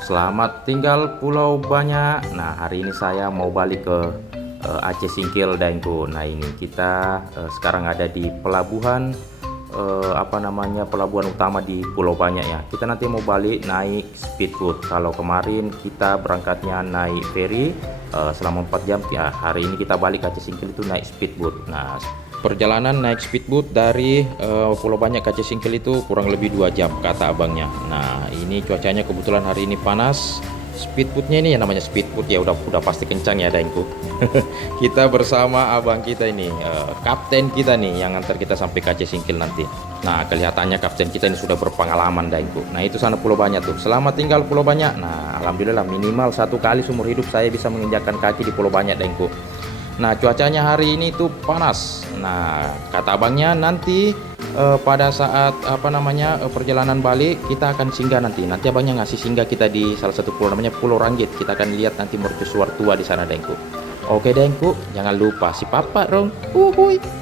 Selamat tinggal Pulau Banyak. Nah, hari ini saya mau balik ke Aceh Singkil Daengku. Nah, ini kita sekarang ada di pelabuhan pelabuhan utama di Pulau Banyak ya. Kita nanti mau balik naik speedboat. Kalau kemarin kita berangkatnya naik ferry selama 4 jam ya, hari ini kita balik ke Aceh Singkil itu naik speedboat. Nah, perjalanan naik speedboat dari Pulau Banyak ke Aceh Singkil itu kurang lebih 2 jam kata abangnya. Nah, ini cuacanya kebetulan hari ini panas. Speedboatnya ini yang namanya speedboat ya, udah pasti kencang ya Daengku. Kita bersama abang kita ini, kapten kita nih yang antar kita sampai ke Aceh Singkil nanti. Nah, kelihatannya kapten kita ini sudah berpengalaman Daengku. Nah, itu sana Pulau Banyak tuh. Selamat tinggal Pulau Banyak. Nah, alhamdulillah minimal 1 kali seumur hidup saya bisa menginjakkan kaki di Pulau Banyak Daengku. Nah, cuacanya hari ini tuh panas. Nah, kata abangnya nanti pada saat perjalanan balik kita akan singgah nanti. Nanti abangnya ngasih singgah kita di salah satu pulau namanya Pulau Ranggit. Kita akan lihat nanti mercusuar tua di sana Daengku. Oke Daengku, jangan lupa si papa dong. Uhuy.